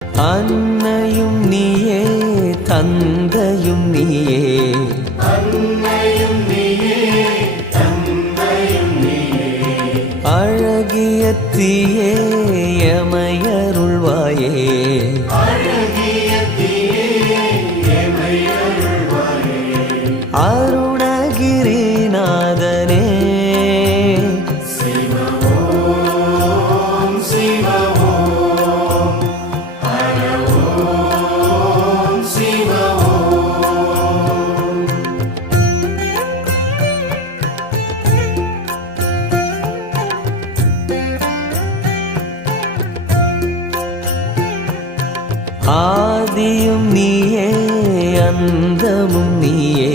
அன்னையும் நீயே தந்தையும் நீயே, அன்னையும் நீயே தந்தையும் நீயே, அழகிய தீயே எமையருள்வாயே, அழகிய தீயே எமையருள்வாயே, அருணகிரிநாதனே சிவ ஓம் சிவ ஓம் ஹர ஓம் சிவ ஓம். ஆதியும் நீயே அந்தமும் நீயே,